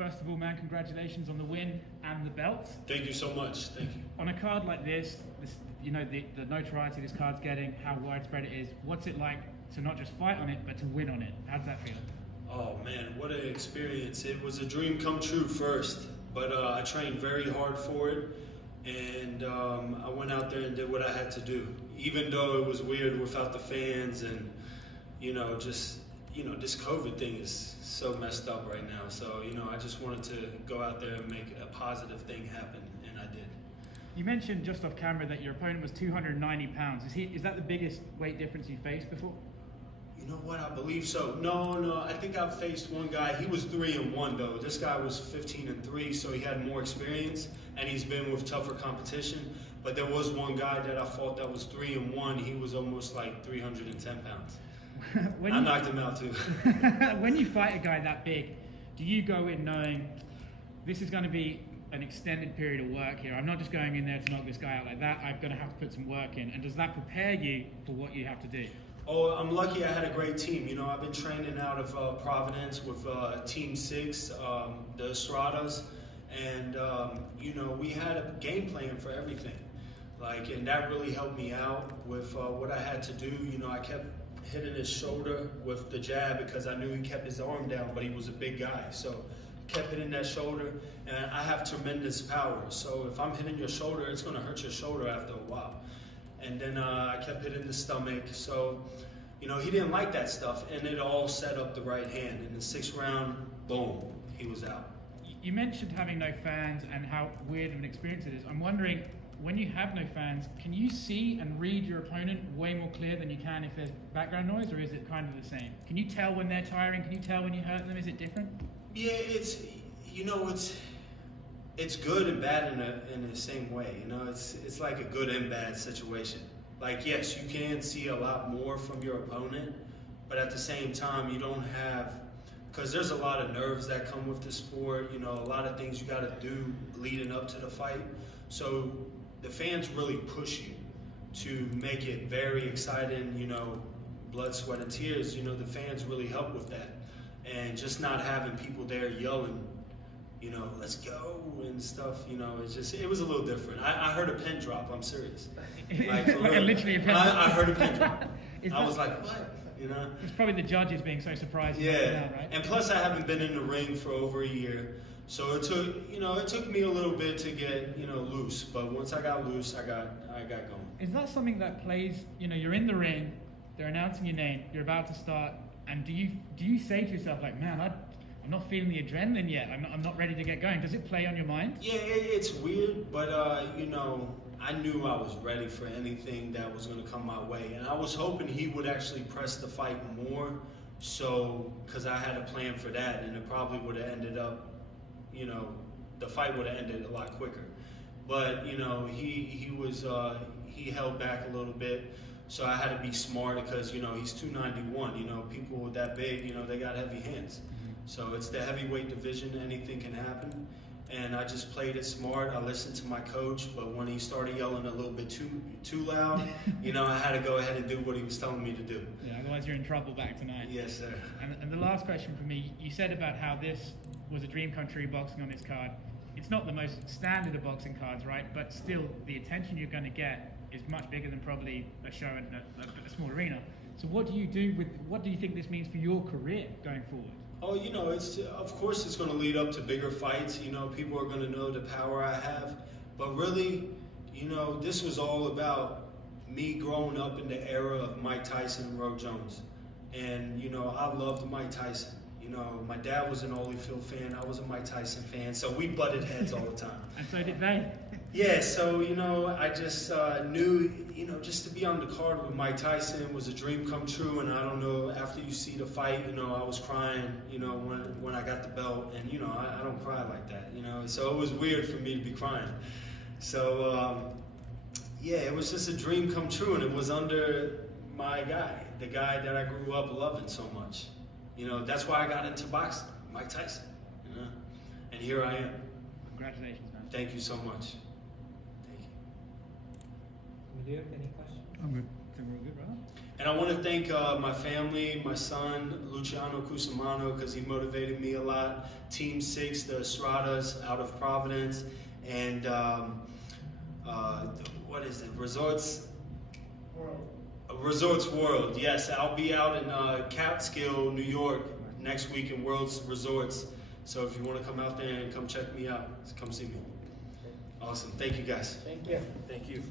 first of all, man, congratulations on the win and the belt. Thank you so much. Thank you. On a card like this, you know, the notoriety this card's getting, how widespread it is, what's it like to not just fight on it, but to win on it? How does that feel? Oh man, what an experience. It was a dream come true first, but I trained very hard for it, and I went out there and did what I had to do. Even though it was weird without the fans and, you know, just, you know, this COVID thing is so messed up right now. So, you know, I just wanted to go out there and make a positive thing happen, and I did. You mentioned just off camera that your opponent was 290 pounds. Is that the biggest weight difference you faced before? You know what, I believe so. No, I think I've faced one guy. He was 3-1 though. This guy was 15-3, so he had more experience, and he's been with tougher competition. But there was one guy that I fought that was 3-1. He was almost like 310 pounds. I knocked him out too. When you fight a guy that big, do you go in knowing this is going to be an extended period of work here? I'm not just going in there to knock this guy out like that. I'm going to have to put some work in. And does that prepare you for what you have to do? Oh, I'm lucky I had a great team. You know, I've been training out of Providence with Team 6, the Estradas, and, you know, we had a game plan for everything. Like, and that really helped me out with what I had to do. You know, I kept hitting his shoulder with the jab because I knew he kept his arm down, but he was a big guy. So kept hitting that shoulder, and I have tremendous power. So if I'm hitting your shoulder, it's going to hurt your shoulder after a while. And then I kept hitting the stomach. So, you know, he didn't like that stuff, and it all set up the right hand. In the 6th round, boom, he was out. You mentioned having no fans and how weird of an experience it is. I'm wondering, when you have no fans, can you see and read your opponent way more clear than you can if there's background noise, or is it kind of the same? Can you tell when they're tiring? Can you tell when you hurt them? Is it different? Yeah, it's, you know, it's good and bad in the same way. You know, it's like a good and bad situation. Like, yes, you can see a lot more from your opponent, but at the same time, you don't have, because there's a lot of nerves that come with the sport, you know, a lot of things you got to do leading up to the fight. So the fans really push you to make it very exciting, you know, blood, sweat, and tears. You know, the fans really help with that. And just not having people there yelling, you know, let's go and stuff, you know, it was a little different. I heard a pin drop, I'm serious. Like literally a pin drop. I heard a pin drop. I was like, what? You know? It's probably the judges being so surprised. Yeah, right? And plus I haven't been in the ring for over a year. So it took me a little bit to get, you know, loose. But once I got loose, I got going. Is that something that plays, you know, you're in the ring, they're announcing your name, you're about to start, and do you say to yourself, like, man, I'm not feeling the adrenaline yet, I'm not ready to get going? Does it play on your mind? Yeah, it's weird, but, you know, I knew I was ready for anything that was going to come my way. And I was hoping he would actually press the fight more, so, because I had a plan for that, and it probably would have ended up, you know, the fight would have ended a lot quicker. But, you know, he held back a little bit, so I had to be smart because, you know, he's 291. You know, people that big, you know, they got heavy hands. So it's the heavyweight division, anything can happen. And I just played it smart. I listened to my coach, but when he started yelling a little bit too loud, you know, I had to go ahead and do what he was telling me to do. Yeah, otherwise you're in trouble back tonight. Yes, sir. And the last question for me, you said about how this was a dream come true boxing on this card. It's not the most standard of boxing cards, right? But still, the attention you're going to get is much bigger than probably a show in a small arena. So what do you think this means for your career going forward? Oh, you know, of course it's going to lead up to bigger fights. You know, people are going to know the power I have. But really, you know, this was all about me growing up in the era of Mike Tyson and Roy Jones. And, you know, I loved Mike Tyson. You know, my dad was an Holyfield fan. I was a Mike Tyson fan. So we butted heads all the time. And so did they. Yeah, so, you know, I just knew, you know, just to be on the card with Mike Tyson was a dream come true. And I don't know, after you see the fight, you know, I was crying, you know, when I got the belt. And, you know, I don't cry like that, you know. So it was weird for me to be crying. So, yeah, it was just a dream come true. And it was under my guy, the guy that I grew up loving so much. You know, that's why I got into boxing, Mike Tyson, you know. And here I am. Congratulations, man. Thank you so much. Do you have any questions? I'm good. I think we're all good, brother. And I want to thank my family, my son, Luciano CUSAMANO, because he motivated me a lot. Team 6, the Estradas out of Providence. And what is it? Resorts World. Yes, I'll be out in Catskill, New York next week in World's Resorts. So if you want to come out there and come check me out, come see me. Awesome. Thank you, guys. Thank you. Thank you.